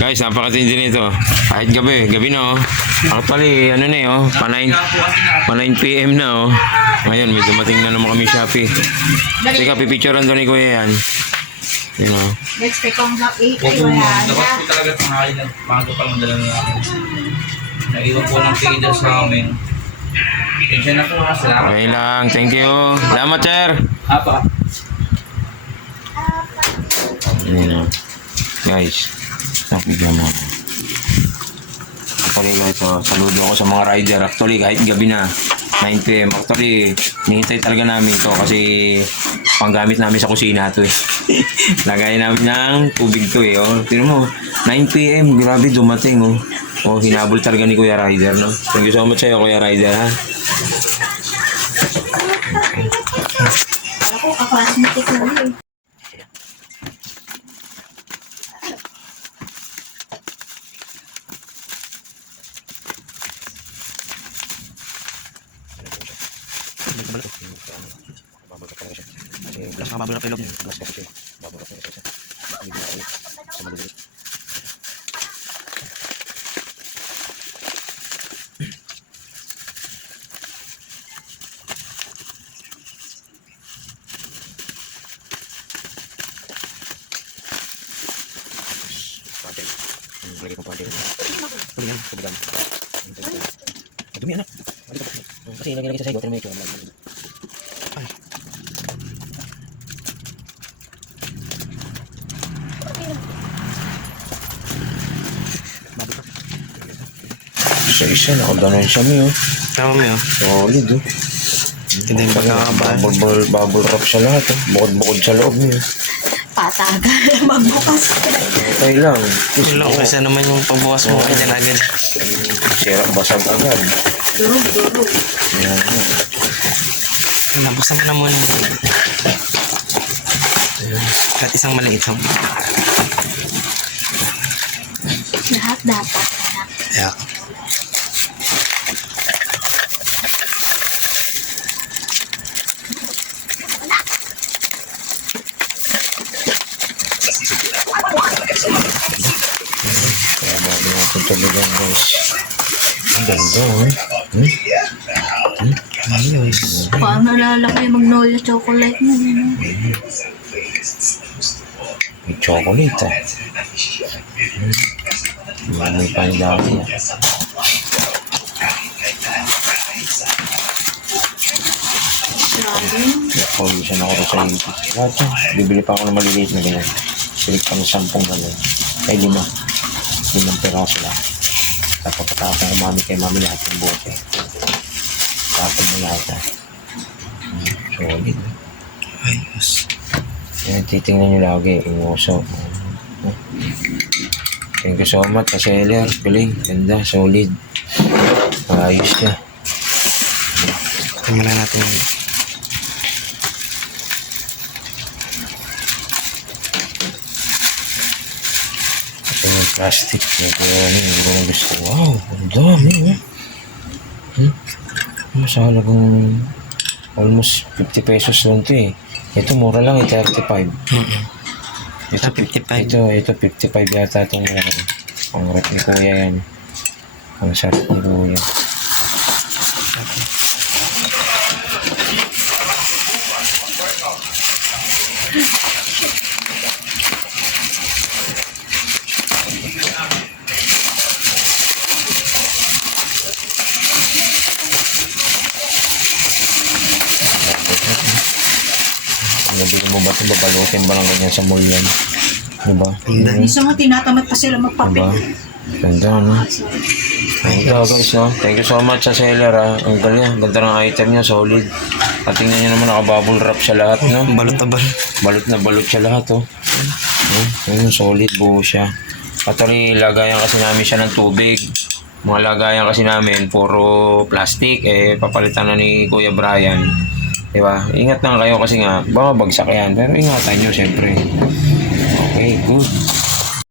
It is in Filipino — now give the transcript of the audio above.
Guys, napakatindi nito. Kahit gabi na oh. Actually, ano na eh oh, pa 9 PM na oh. Ngayon, may dumating na naman kami Shopee. Teka, pipicturean doon ni Kuya yan. Yun oh. Next kay Kong Hap 8 ay wala na. Dapat po talaga tanghali na bago pa madala na namin. Naiwan po ng feeder sa amin. Tensya na po ha, salamat. Okay lang, thank you. Salamat, sir. Apa? Yun oh. Guys, nakikita mo. Actually guys, so, saludo ako sa mga rider. Actually, kahit gabi na, 9 PM. Actually, nihintay talaga namin to kasi panggamit namin sa kusina to eh. Lagay namin ng tubig to eh. Oh. Pero mo, 9 PM, grabe dumating oh. Oh, hinabol talaga ni Kuya Rider, no? Thank you so much sa'yo, Kuya Rider, ha? Ako, kapasmitik na yun. Lagi ko pwede. Tuloy yan, tuloy. Dumi anak. Kasi lagi sa sayo, may ito. Ay. Isa nakaganon siya mo yun. Tama mo yun. Solid oh. Hindi yung pagkakabal. Bubble wrap siya lahat oh. Bukod-bukod sa loob niya. Patagal magbukas. Okay lang. Wala ko kasi naman yung pagbukas mo kaya dyan agad. Sira basag agad. Durog. Yan. Nabuksan mo na muna. Kahit isang maliit lang. Lahat dapat. Yeah. Kaya bago natin talagang guys. Ang ganda eh. Ayos. Paano lalaki yung Magnolia chocolate mo? May chocolate ah. May panilaki ah. Nag-pollution ako sa YouTube. Lahat yan. Bibili pa ako ng maliliit na ganyan. Silik kami 10 ganyan. Ay 5. 5 peraso lang. Tapos patapos ko mami kay mami lahat ng bote. Tapos mo lahat ah. Solid. Ayos. Yan, titingnan nyo lagi. Inuso. Thank you so much sa seller. Galing. Ganda. Solid. Ayos na. Tingnan natin. Ito yung plastic. Ito yung gusto. Wow. Ang dami. Mas halagang almost 50 pesos lang ito eh. Ito mura lang, 35. Ito 55. Ito 55 yata itong ang rep ni Kuya yan. Ang sarap ni Kuya. Nabili mo ba ito? Babalutin ba lang ganyan sa mall yan? Diba? Minsan nga tinatamad pa sila magpapit. Diba? Ganda no? Thank you guys no? Thank you so much sa seller ha. Ang galing. Ganda ng item niya. Solid. At tingnan nyo naman naka-bubble wrap siya lahat no? Balot na balot. Balot na balot siya lahat oh. Ayun, solid buo siya. Actually, lagayan kasi namin siya ng tubig. Mga lagayan kasi namin puro plastic. Papalitan na ni Kuya Brian. Diba? Ingat lang kayo kasi nga baka bagsak yan. Pero ingatan nyo siyempre. Okay, good.